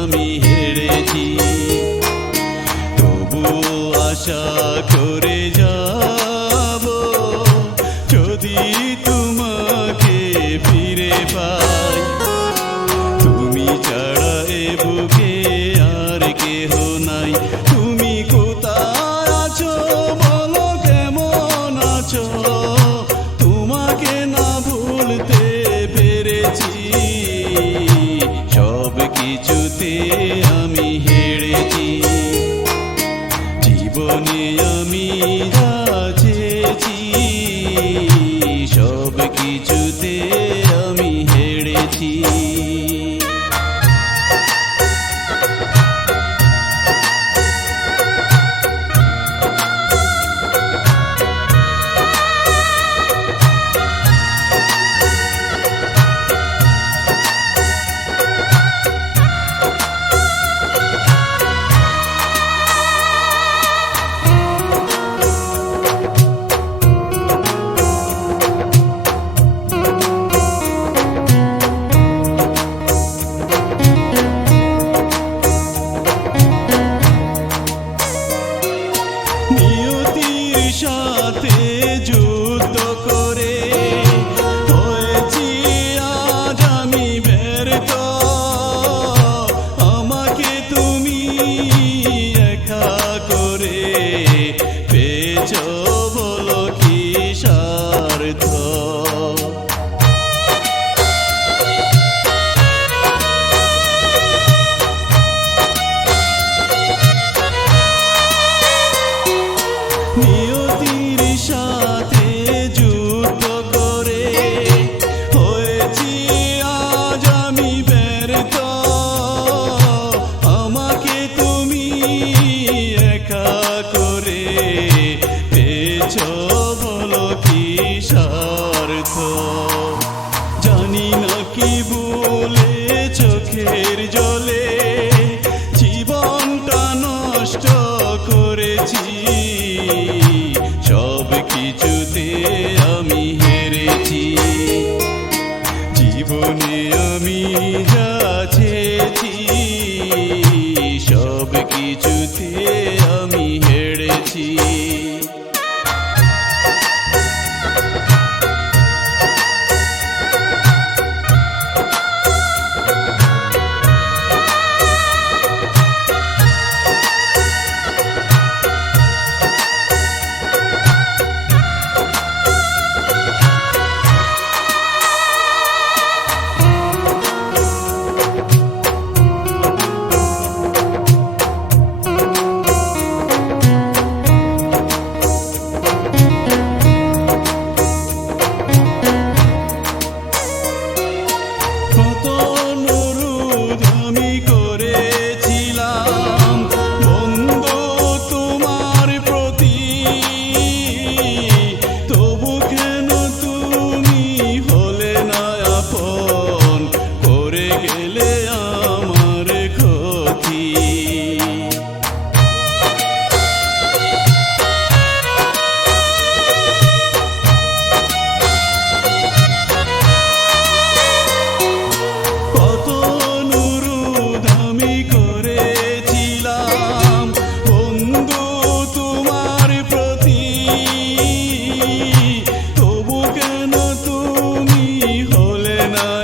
আমি হেরেছি। তবু আশা করে 你的接替 পেয়েছ বলো কি সার্থ ver.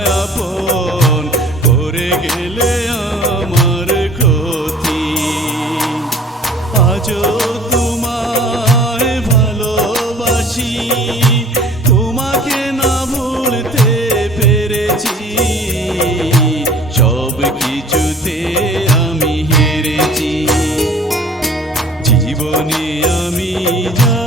আপন গেলে আমার ভালোবাসি তোমাকে পেরেছি। সব কিছুতে আমি হেরেছি। জীবনে আমি যা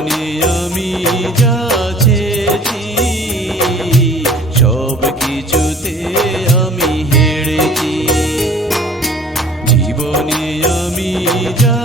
জীবনে আমি যাচেছি সব কিছুতে আমি জীবনে আমি যা